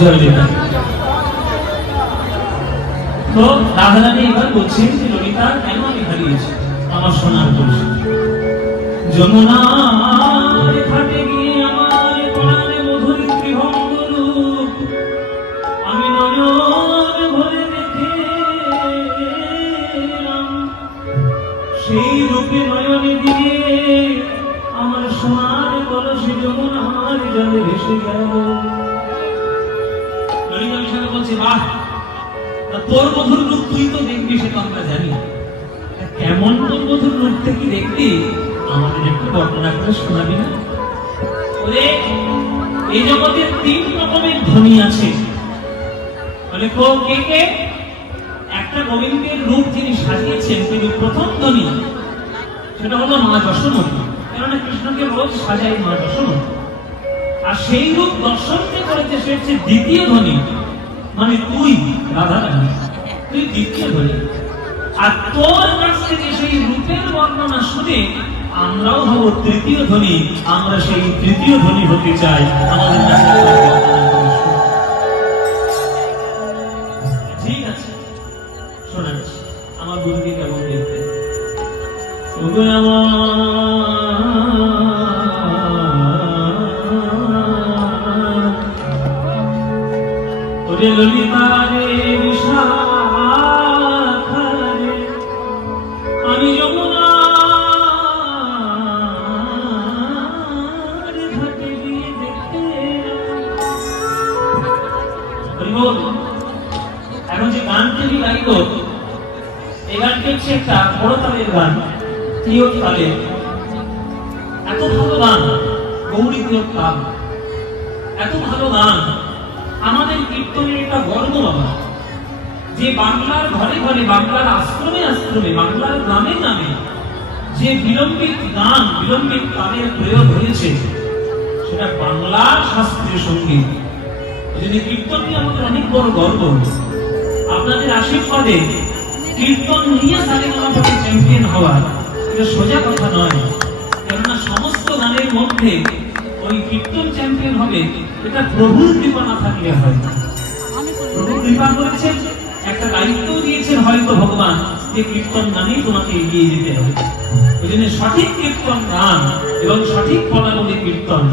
জয়লীলা। তো রাধারানী এবার বলছেন যে ললিতা কেন আমি হারিয়েছি আমার সোনার কলসি। যমুনার ঘাটে গিয়ে আমার প্রাণে মধুর ত্রিভঙ্গ রূপ আমি নয়ন ভরে দেখলাম, সেই রূপে নয়নে দিয়ে আমার সোনার কলসি যমুনার জলে ভেসে গেল। ললিতা বিশাখা বলছে, বাহ, তোর মধুর রূপ তুই তো দেখবি, সে তো আমরা জানি। কেমন তোর মধুর রূপ থেকে দেখবি আমাদের একটু বর্ণনা করে শোনাবি না? বলে এই জগতে 3 রকমের ধ্বনি আছে। বলে কে কে? একটা গোবিন্দের রূপ যিনি সাজিয়েছেন তিনি প্রথম ধ্বনি, সেটা হলো মা যশোমতী। কেননা কৃষ্ণকে রোজ সাজায় মা যশোমতী, আর সেই রূপ দর্শন যে করেছে সে হচ্ছে দ্বিতীয় ধ্বনি, মানে তুই রাধারানী, তুই দ্বিতীয় ধ্বনি। আর তোর কাছ থেকে সেই রূপের বর্ণনা শুনে আমরাও হব তৃতীয় ধ্বনি, আমরা সেই তৃতীয় ধ্বনি হতে চাই। আমাদের কাছে ঠিক আছে, শোনাচ্ছি আমার গুরুকে কেমন দেখতে। ললিতা রে বিশাখা রে, আমি যমুনার ঘাটে গিয়ে দেখে। এখন যে গানটি আমি গাইব, এই গানটি হচ্ছে একটা বড় তালের গান, তিয়ক তালের। এত ভালো গান, গৌরী তিয়ক তাল, এত ভালো গান। আমাদের কীর্তনের একটা গর্ব বাবা, যে বাংলার ঘরে ঘরে, বাংলার আশ্রমে আশ্রমে, বাংলার গ্রামে গ্রামে যে বিলম্বিত গান, বিলম্বিত তালের প্রয়োগ হয়েছে, সেটা বাংলার শাস্ত্রীয় সঙ্গীত। এই জন্য কীর্তন নিয়ে আমাদের অনেক বড় গর্ব। আপনাদের আশীর্বাদে কীর্তন নিয়ে সারেগামাপা চ্যাম্পিয়ন হওয়া এটা সোজা কথা নয়। কেননা সমস্ত গানের মধ্যে ওই কীর্তন চ্যাম্পিয়ন হবে, এটা প্রভুর কৃপা না থাকলে হয় না। প্রভু কৃপা করেছেন, একটা দায়িত্ব দিয়েছেন হয়তো ভগবান, যে কীর্তন গানেই তোমাকে এগিয়ে যেতে হবে। ওই জন্য সঠিক কীর্তন গান এবং সঠিক পদাবলী কীর্তন,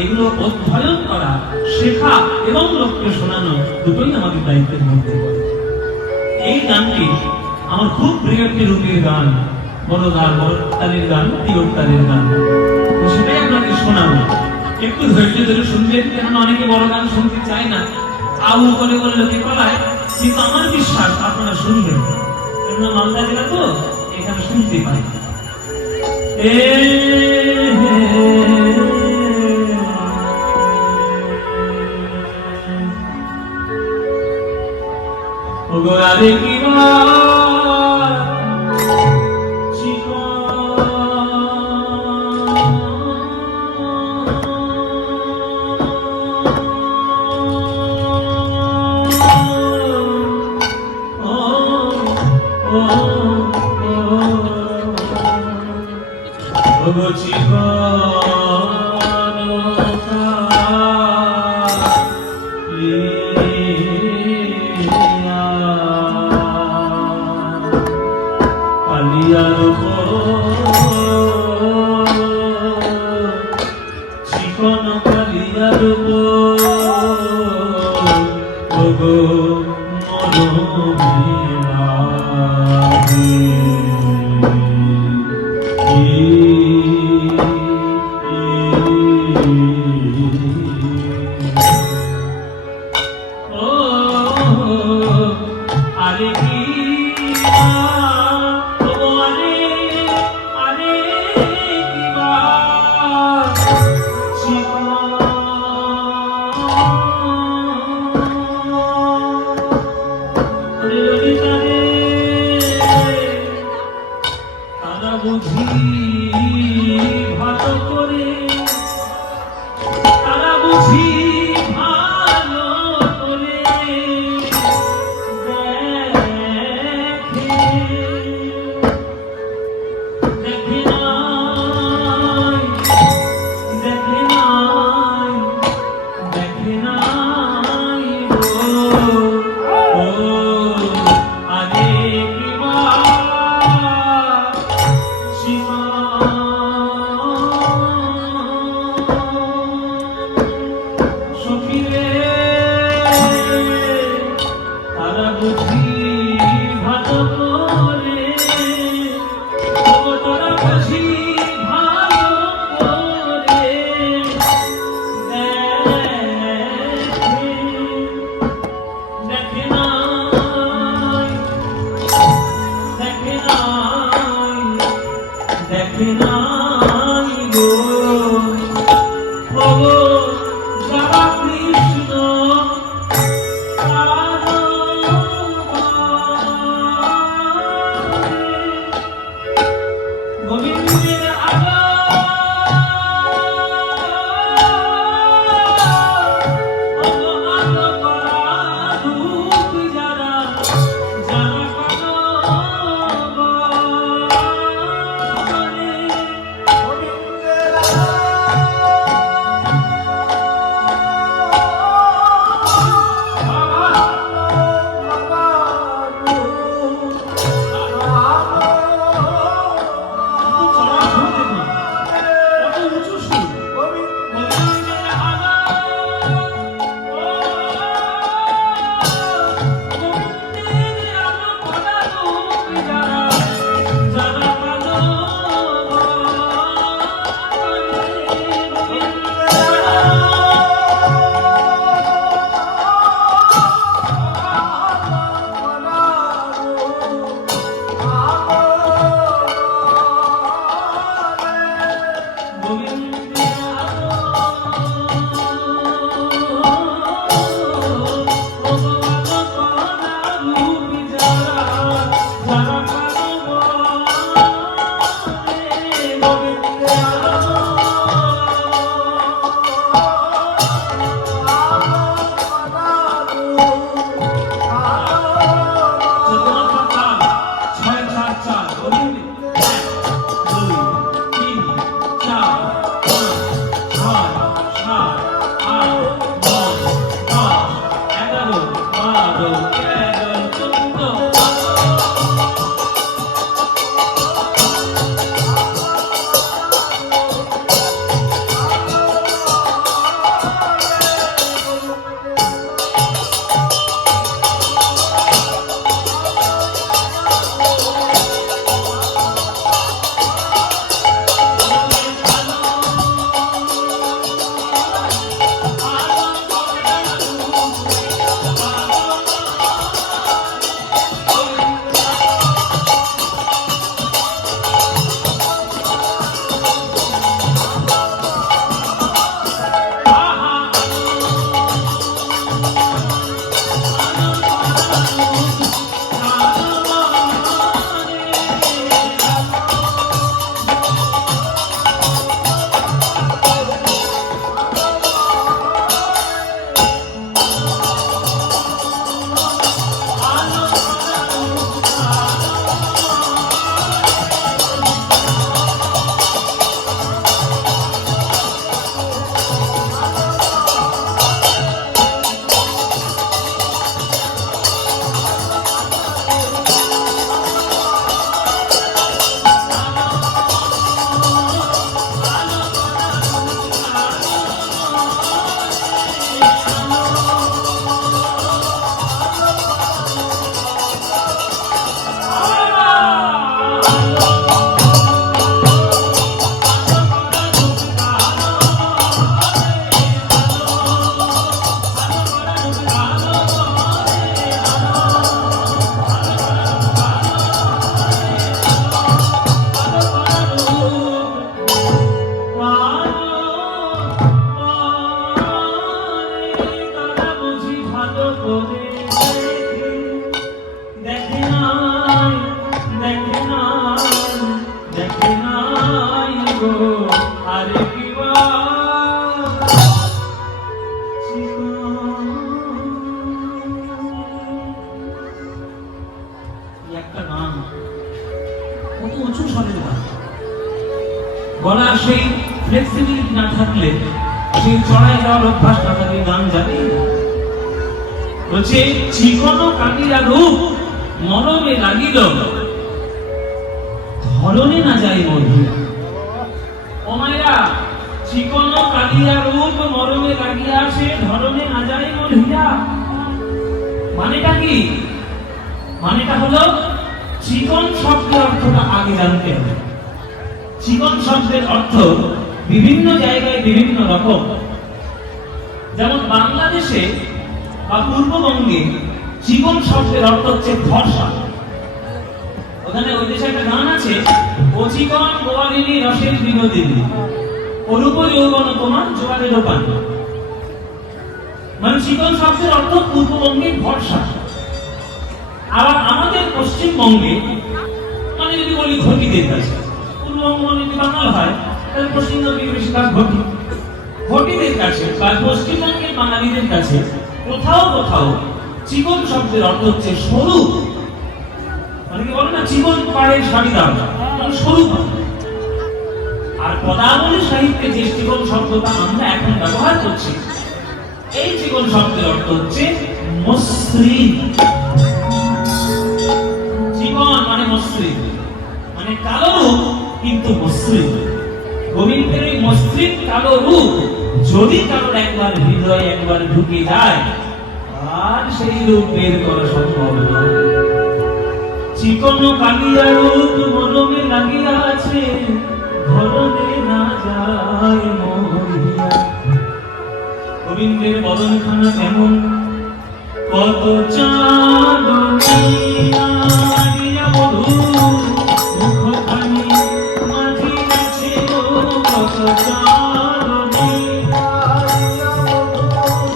এগুলো অধ্যয়ন করা, শেখা এবং লোককে শোনানো দুটোই আমাদের দায়িত্বের মধ্যে পড়ে। এই গানটি আমার খুব প্রিয় একটি রূপের গান, বড় গান, বড় তালের গান, তিয়ক তালের গান। সেটাই আপনাকে শোনাবো, একটু ধৈর্য ধরে শুনবেন। কেননা অনেকে বড় গান শুনতে চায় না, আউ করে করে লোকে পালায়, কিন্তু আমার বিশ্বাস আপনারা শুনবেন। কেননা মালদা জেলা তো, এখানে শুনতে পাই। আরে কি সেই ফ্লেক্সিবিলিটি না থাকলে, সেই চড়াই যাওয়ার অভ্যাস না থাকলে গান জানি না। বলছে চিকন কালিয়া রূপ মরমে লাগিল, ধরনে না যায় মহিয়া। ও মায়েরা, চিকন কালিয়া রূপ মরমে লাগিয়া, সে ধরনে না যায় মহিয়া। মানেটা কি? মানেটা হলো চিকন শব্দের অর্থটা আগে জানতে হবে। চিকন শব্দের অর্থ বিভিন্ন জায়গায় বিভিন্ন রকম। যেমন বাংলাদেশে বা পূর্ববঙ্গে চিকন শব্দের অর্থ হচ্ছে ফর্সা। ওখানে ওই দেশে একটা গান আছে, ও চিকন গোয়ালিনী রসের বিনোদিনী, অরূপ যৌবন তোমার জোয়ারের পান। মানে চিকন শব্দের অর্থ পূর্ববঙ্গে ফর্সা। আবার আমাদের পশ্চিমবঙ্গে, মানে যদি বলি ঘটিদের কাছে, পূর্ববঙ্গ মানে যদি বাঙাল হয় তাহলে পশ্চিমবঙ্গে বেশিরভাগ ঘটি। ঘটিদের কাছে বা পশ্চিমবঙ্গের বাঙালিদের কাছে কোথাও কোথাও চিকন শব্দের অর্থ হচ্ছে সরু। মানে কি বলে না, চিকন পাড়ের শাড়ি দাও, মানে সরু। আর পদাবলী সাহিত্যে যে চিকন শব্দটা আমরা এখন ব্যবহার করছি, এই চিকন শব্দের অর্থ হচ্ছে মসৃণ। চিকন মানে মসৃণ, মানে কালো রূপ কিন্তু মসৃণ। গোবিন্দের এই মসৃণ কালো রূপ যদি কারোর একবার হৃদয়ে একবার ঢুকে যায়, আর সেই রূপ বের করা সম্ভব নয়। চিকন কালিয়া রূপ মরমে লাগিয়া আছে, ধরনে না যায় মহিয়া। গোবিন্দের বদনখানা কেমন, কত চাঁদনী নারিয়া মধু, মুখখানি মাঝি আছে গো, কত চাঁদনী নারিয়া মধু,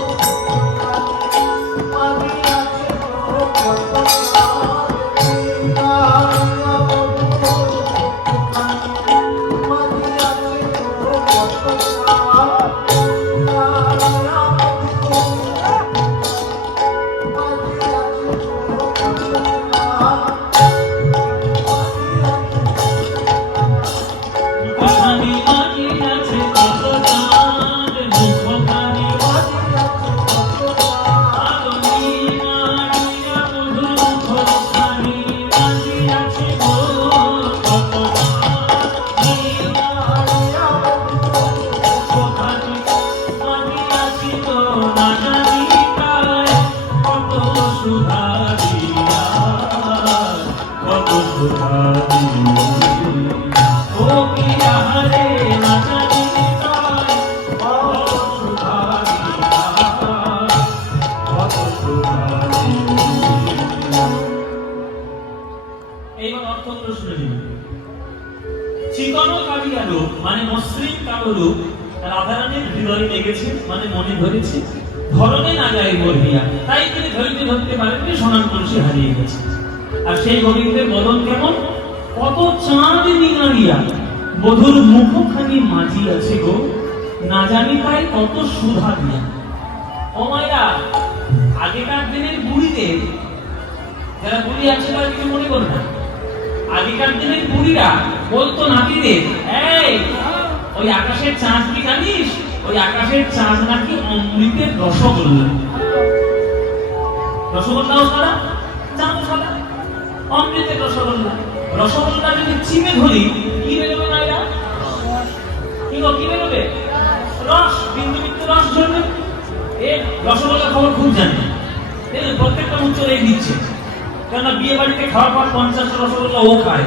মাঝি আছে গো, কত চাঁদনী নারিয়া মধু, মাঝি আছে গো, কত চিকন কালিয়া রূপ মানে মসৃণ কালো রূপ রাধারানীর হৃদয়ে লেগেছে, মানে মনে ধরেছে, ধরনে না যায় মহিয়া। তাই তিনি ধৈর্য ধরতে পারেননি, সোনার কলসি হারিয়ে গেছে। আর সেই গোবিন্দের বদন কেমন, কত চাঁদনী নারিয়া, বধুর মুখখানি মাঝি আছে গো, না জানি তাই কত সুধা দিয়া। ও মায়েরা, আগেকার দিনের বুড়িদের, যারা বুড়ি আছে তারা কিছু মনে করবে না, আগেকার দিনের বুড়িরা বলতো নাতিদের, এই ওই আকাশের চাঁদ কি জানিস, ওই আকাশের চাঁদ নাকি অমৃতের রসগোল্লা। রসগোল্লাও সাদা, চাঁদও সাদা, অমৃতের রসগোল্লা। রসগোল্লা যদি চিপে ধরি কি বেরোবে না, এরা কি বেরোবে? রস, বিন্দু বিন্দু রস ঝরবে। এর রসগোল্লা খবর খুব জানি, প্রত্যেকটা উচ্চরে দিচ্ছে, কেননা বিয়ে বাড়িতে খাওয়ার পর 50 রসগোল্লা ও খায়,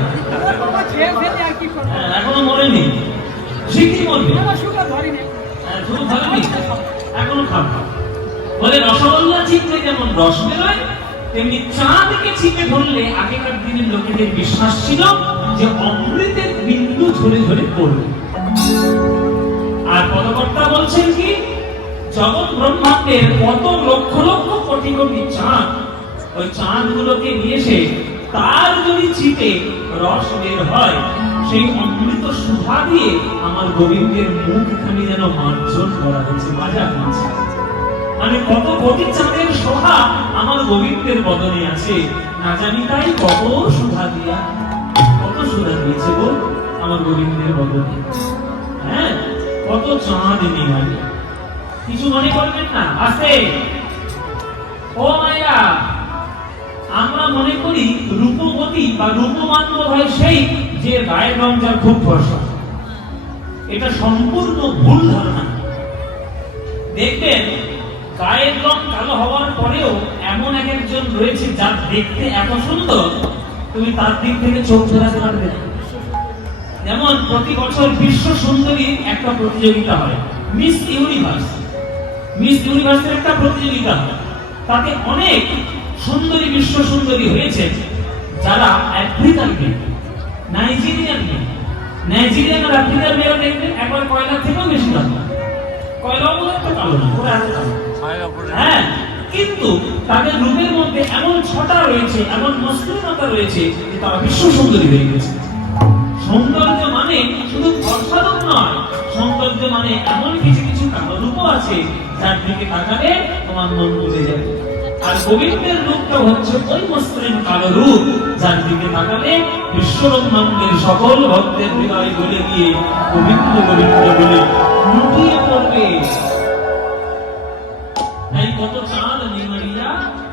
এখনো মরেনি, শিগগিরই মরবে, শুধু ধরেনি, এখনো খাবে। বলে রসগোল্লা চিপলে যেমন রস বেরোয়, তেমনি চাঁদকে চিপে ধরলে আগেকার দিনের লোকেদের বিশ্বাস ছিল যে অমৃতের বিন্দু ঝরে ঝরে পড়বে। আর পদকর্তা বলছেন কি, জগৎ ব্রহ্মাণ্ডের কত লক্ষ লক্ষ কোটি কোটি চাঁদ, ওই চাঁদ গুলোকে নিয়ে এসে তার যদি চিপে রস বের হয়, সেই অমৃত সুধা দিয়ে আমার গোবিন্দের মুখখানি যেন মার্জন করা হয়েছে, মাজা হয়েছে। মানে কত কোটি চাঁদের শোভা আমার গোবিন্দের বদনে আছে, না জানি তাই কত সুধা দিয়া, কত সুধা দিয়েছে গো আমার গোবিন্দের বদনে। কত চাঁদ নেই, কিছু মনে করবেন না। আসে ও মায়েরা, আমরা মনে করি রূপবতী বা রূপবান হয় সেই যে গায়ের রং যার খুব ফর্সা। এটা সম্পূর্ণ ভুল ধারণা। দেখবেন গায়ের রং কালো হওয়ার পরেও এমন এক একজন রয়েছে যার দেখতে এত সুন্দর, তুমি তার দিক থেকে চোখ ফেরাতে পারবে না। যেমন প্রতি বছর বিশ্ব সুন্দরীর একটা প্রতিযোগিতা হয়, মিস ইউনিভার্স। মিস ইউনিভার্সের একটা প্রতিযোগিতা হয়, তাতে অনেক সুন্দরী বিশ্ব সুন্দরী হয়েছে যারা আফ্রিকান মেয়ে, নাইজেরিয়ান মেয়ে। নাইজেরিয়ান আর আফ্রিকান মেয়েরা দেখবেন একবার কয়লার থেকেও বেশি কালো। কয়লাও বলে একটা কালো না, ওরা এত কালো। হ্যাঁ, কিন্তু তাদের রূপের মধ্যে এমন ছটা রয়েছে, এমন মসৃণতা রয়েছে যে তারা বিশ্ব সুন্দরী হয়ে গেছে। সৌন্দর্য মানে শুধু ফর্সারূপ নয়, সৌন্দর্য মানে এমন কিছু কিছু কালো রূপ আছে যার দিকে তাকালে তোমার মন ভুলে যাবে। আর গোবিন্দের রূপটা হচ্ছে ওই মসৃণ কালো রূপ যার দিকে তাকালে বিশ্বব্রহ্মাণ্ডের সকল ভক্তের হৃদয় গলে গিয়ে গোবিন্দ গোবিন্দ বলে লুটিয়ে পড়বে। তাই কত চাঁদ নিমারিয়া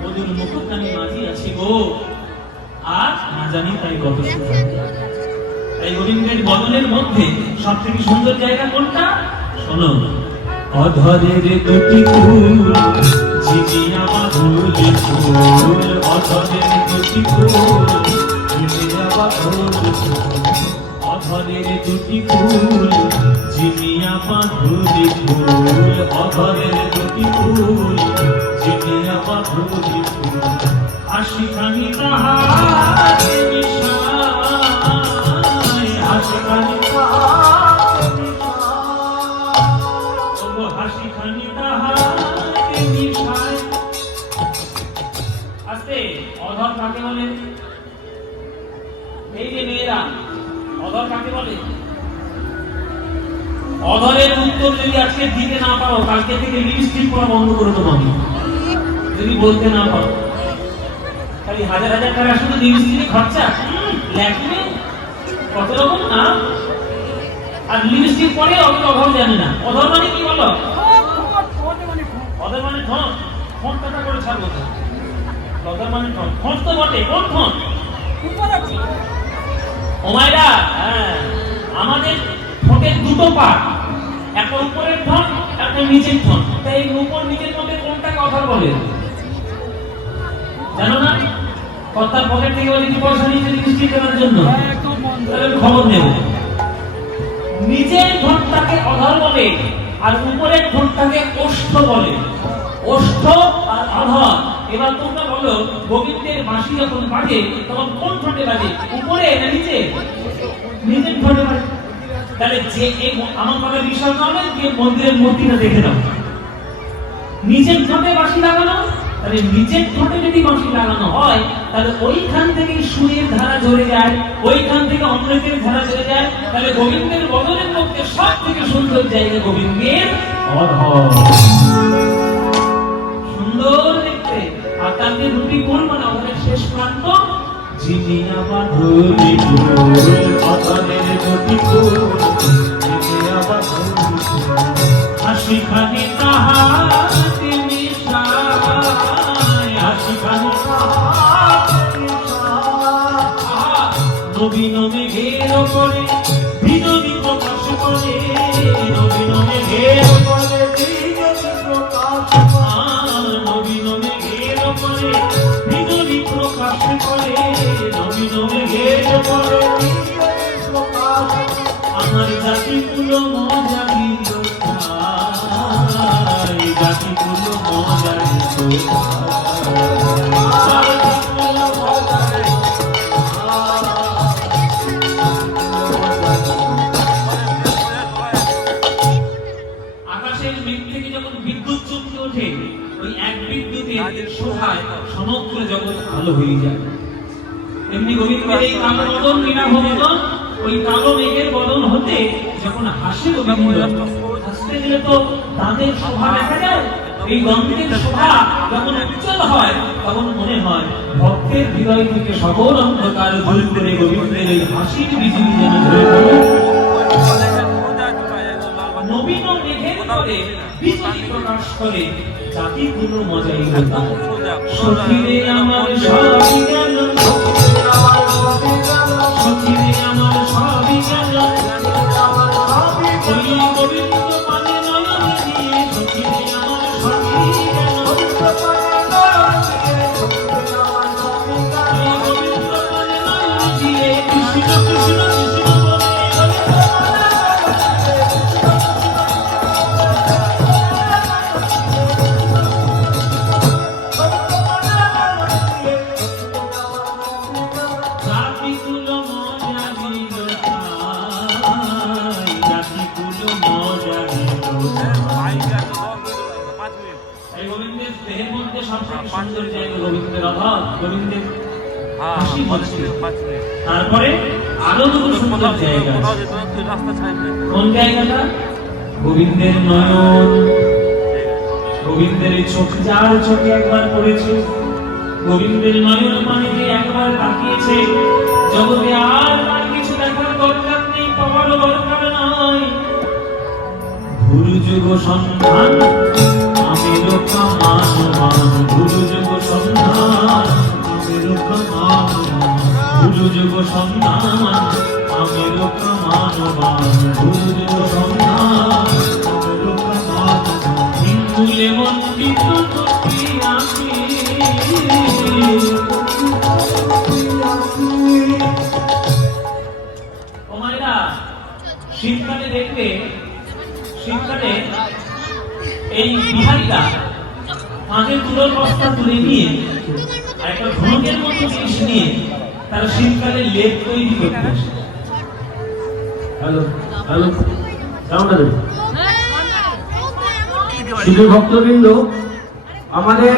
ওদের মুখখানি মাঝি আছে গো, আর না জানি তাই কত সুন্দর। তাই গোবিন্দের বদনের মধ্যে সব থেকে সুন্দর জায়গা কোনটা? শোনো, অধরের দুটি ফুল ঝিমিয়া মাধুরী ফুল, অধরের দুটি ফুল ঝিমিয়া মাধুরী ফুল, অধরের দুটি ফুল ঝিমিয়া মাধুরী ফুল, অধরের দুটি ফুল ঝিমিয়া মাধুরী ফুল, আশিখানি তাহার মিশায়, আশিখানি তাহার মিশায়, হাসিখানি তাহার মিশায়। আস্তে, অধর কাকে বলে? এই যে মেয়েরা, অধর কাকে বলে? অধরের উত্তর যদি আজকে দিতে না পারো, কালকে থেকে লিপস্টিক পরা বন্ধ করে দেবো আমি, যদি বলতে না পারো। খালি হাজার হাজার টাকা শুধু লিপস্টিক খরচা, ল্যাকমে কত রকম না। আর লিপস্টিক পরে অত অধর জানে না। অধর মানে কি বলো? অধর মানে ঠোঁট। ঠোঁট কাটা করে ছাড়বো তো। অধর মানে ঠোঁট। ঠোঁট তো বটে, কোন ঠোঁট? ও মায়েরা, হ্যাঁ, আমাদের ঠোঁটের দুটো পার্ট, একটা উপরের ঠোঁট, একটা নিচের ঠোঁট। তাই এই উপর নিচের মধ্যে কোনটাকে অধর বলে জানো না? কর্তার পকেট থেকে বলে কি পয়সা নিচে লিপস্টিক কেনার জন্য, তাহলে খবর নেব। নিচের ঠোঁটটাকে অধর বলে, আর উপরের ঠোঁটটাকে ওষ্ঠ বলে। ওষ্ঠ আর অধর। এবার তোমরা বলো, গোবিন্দের বাঁশি যখন বাজে তখন কোন ঠোঁটে বাজে, উপরে না নিচে? নিচের ঠোঁটে বাজে। তাহলে যে আমার কথা বিশ্বাস না হলে যে মন্দিরের মূর্তিটা দেখে নাও, নিচের ঠোঁটে বাঁশি লাগানো। তাহলে নিচের ঠোঁটে যদি বাঁশি লাগানো হয়, তাহলে ওইখান থেকে সুরের ধারা ঝরে যায়, ওইখান থেকে অমৃতের ধারা ঝরে যায়। তাহলে গোবিন্দের বদনের মধ্যে সব থেকে সুন্দর জায়গা গোবিন্দের অধর। সুন্দর দেখতে। আর তাকে দুটি কোণ মানে অধরের শেষ প্রান্ত ঝিমিয়া মাধুরী ফুল, অধরের দুটি ফুল ঝিমিয়া মাধুরী ফুল, হাসিখানি তাহার মিশায়, হাসিখানি তাহার মিশায়, নবীন মেঘের ওপরে বিজলি প্রকাশ করে, নবীন মেঘের ওপরে বিজলি প্রকাশ করে, নবীন মেঘের ওপরে বিজলি প্রকাশ করে, নবীন মেঘের ওপরে বিজলি প্রকাশ করে, আমার জাতিগুলো মজা দিল, জাতিগুলো মজা দিল, আকাশের মেঘ থেকে যখন বিদ্যুৎ চমকে ওঠে, ওই এক বিদ্যুতের শোভায় সমগ্র জগৎ আলো হয়ে যায়। এমনি গোবিন্দের এই কালো বদন, নীলাভ বদন, ওই কালো মেঘের বদন হতে যখন হাসে গোবিন্দ, হাসতে গেলে তো তাদের শোভা দেখা যায়। এই গন্ধের শোভা যখন উজ্জ্বল হয়, তখন মনে হয় ভক্তের হৃদয় থেকে সকল অন্ধকার দূর করে গোবিন্দের এই হাসির বিজলি যেন ঝরে পড়ে। অভিন্ন মেঘের পরে বিজলি প্রকাশ করে জাতিগুলো মজাই হতো। সখীরে আমার সবই গেল, সখীরে আমার সবই গেল, ওই গোবিন্দ পানে নয়ন দিয়ে সখীরে আমার সবই গেল, ওই গোবিন্দ পানে নয়ন দিয়ে কৃষ্ণ কৃষ্ণ কৃষ্ণ বলে জাতিগুলো মজা দিল তাই, জাতিগুলো মজা দিল তাই। এই গোবিন্দের দেহের মধ্যে সবথেকে সুন্দর জায়গা গোবিন্দের অভাব, গোবিন্দের হাসি হচ্ছে। তারপরে আরো দুটো সুন্দর জায়গা আছে। কোন জায়গাটা? গোবিন্দের নয়ন, গোবিন্দের এই চোখ, যার চোখে একবার পড়েছে, গোবিন্দের নয়ন পানে একবার তাকিয়েছে, জগতে আর তার কিছু দেখার দরকার নেই, পাওয়ারও দরকার নয়। ভুল যুগ সন্ধান আমের কামান, ভুল যুগ সন্ধান আমের কামান, ভুল যুগ সন্ধান আমের কামান, ভুল যুগ সন্ধান আমের কামান, হিন্দুলে মন্দির আছি। ও মায়েরা, শীতকালে দেখবে, শীতকালে এই বিহারীরা কাঁধের তুলোর বস্তা তুলে নিয়ে আর একটা ধনুকের মতো জিনিস নিয়ে তারা শীতকালে লেপ তৈরি করতে আসে। হ্যালো হ্যালো, কেমন শুধু ভক্তবৃন্দ, আমাদের